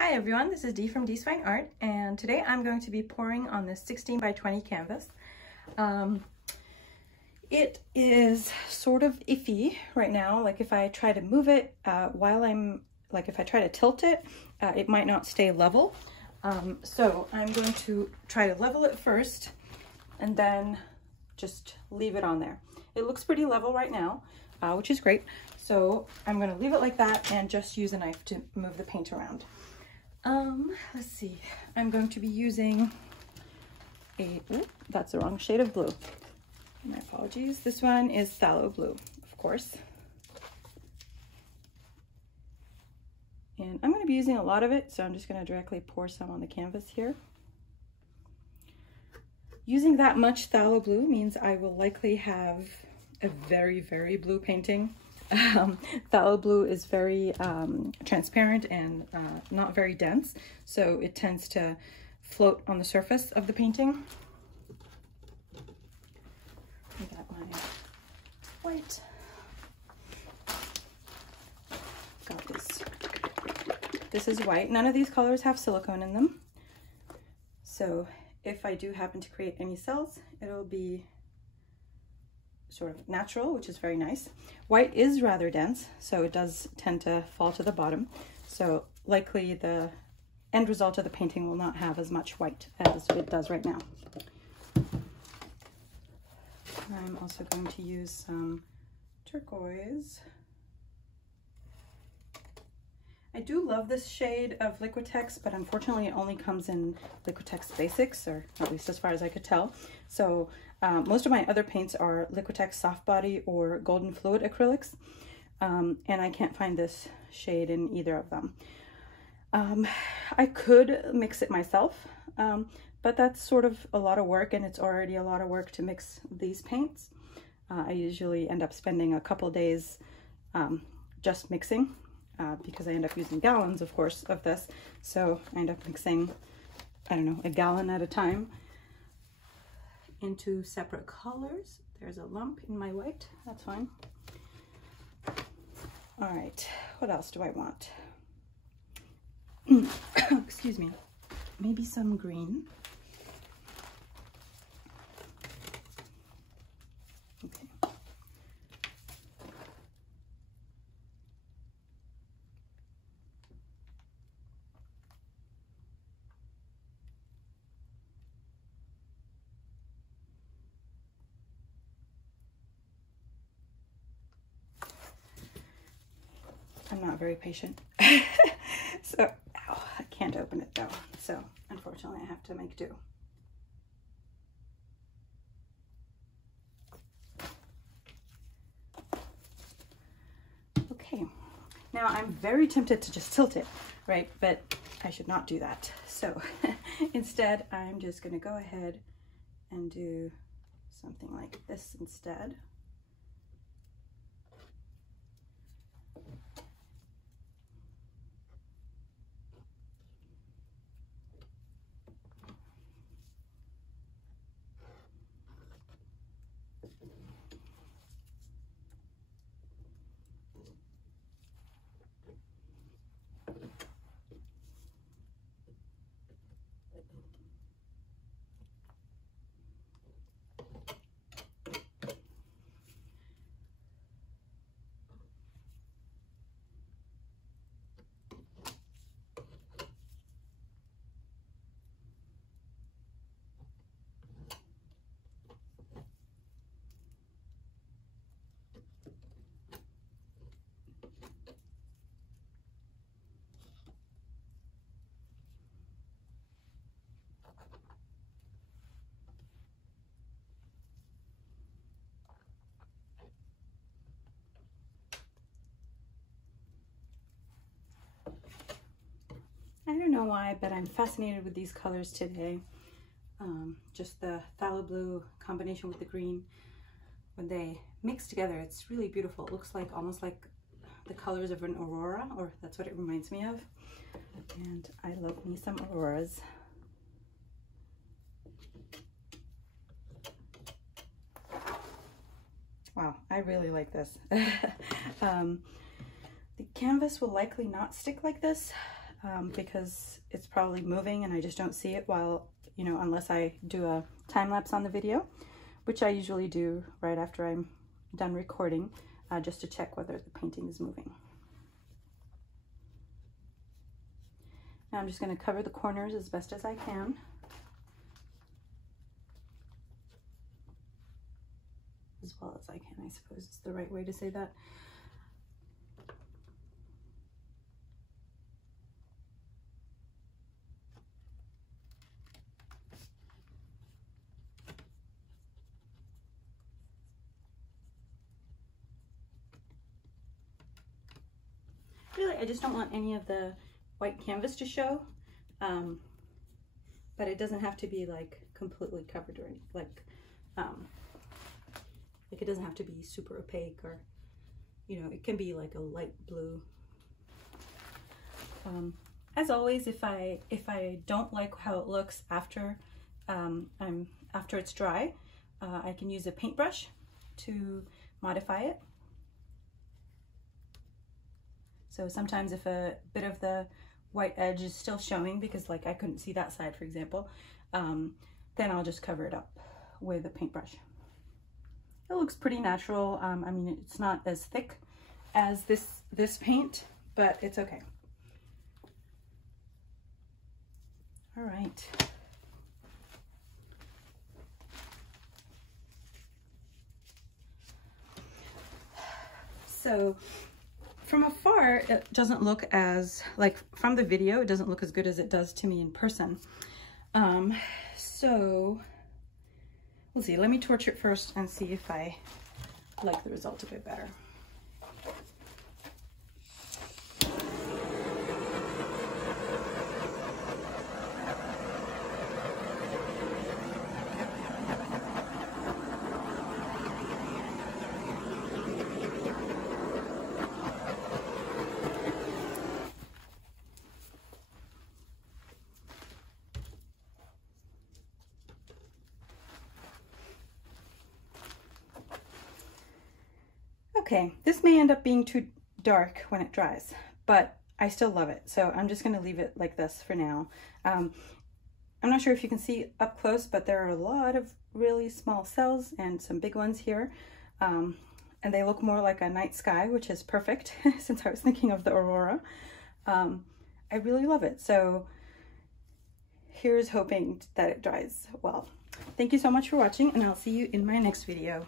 Hi everyone, this is Dee from Dee's Fine Art, and today I'm going to be pouring on this 16 by 20 canvas. It is sort of iffy right now. Like if I try to move it if I try to tilt it, it might not stay level. So I'm going to try to level it first and then just leave it on there. It looks pretty level right now, which is great. So I'm going to leave it like that and just use a knife to move the paint around. Let's see, I'm going to be using that's the wrong shade of blue. My apologies. This one is phthalo blue, of course. And I'm going to be using a lot of it, so I'm just going to directly pour some on the canvas here. Using that much phthalo blue means I will likely have a very, very blue painting. Phthalo blue is very transparent and not very dense, so it tends to float on the surface of the painting. I got my white. Got this. This is white. None of these colors have silicone in them, so if I do happen to create any cells, it'll be sort of natural, which is very nice. White is rather dense, so it does tend to fall to the bottom. So likely the end result of the painting will not have as much white as it does right now. I'm also going to use some turquoise. I do love this shade of Liquitex, but unfortunately it only comes in Liquitex Basics, or at least as far as I could tell. So most of my other paints are Liquitex Soft Body or Golden Fluid acrylics, and I can't find this shade in either of them. I could mix it myself, but that's sort of a lot of work, and it's already a lot of work to mix these paints. I usually end up spending a couple days just mixing. Because I end up using gallons, of course, of this. So I end up mixing, I don't know, a gallon at a time into separate colors. There's a lump in my white, that's fine. All right, what else do I want? Excuse me, maybe some green. Okay. I'm not very patient. So, ow, I can't open it though. So, unfortunately, I have to make do. Okay, now I'm very tempted to just tilt it, right? But I should not do that. So, instead, I'm just going to go ahead and do something like this instead. I don't know why, but I'm fascinated with these colors today. Just the phthalo blue combination with the green. When they mix together, it's really beautiful. It looks like almost like the colors of an aurora, or that's what it reminds me of. And I love me some auroras. Wow, I really like this. The canvas will likely not stick like this. because it's probably moving and I just don't see it while, you know, unless I do a time lapse on the video, which I usually do right after I'm done recording, just to check whether the painting is moving. Now I'm just going to cover the corners as best as I can. As well as I can, I suppose is the right way to say that. Really, I just don't want any of the white canvas to show, but it doesn't have to be like completely covered or anything, like it doesn't have to be super opaque, or, you know, it can be like a light blue. As always, if I don't like how it looks after after it's dry, I can use a paintbrush to modify it. So sometimes if a bit of the white edge is still showing, because like I couldn't see that side, for example, then I'll just cover it up with a paintbrush. It looks pretty natural. I mean, it's not as thick as this paint, but it's okay. All right. So from afar, it doesn't look as, like from the video, it doesn't look as good as it does to me in person. So we'll see. Let me torch it first and see if I like the result a bit better. Okay, this may end up being too dark when it dries, but I still love it. So I'm just gonna leave it like this for now. I'm not sure if you can see up close, but there are a lot of really small cells and some big ones here. And they look more like a night sky, which is perfect since I was thinking of the aurora. I really love it. So here's hoping that it dries well. Thank you so much for watching, and I'll see you in my next video.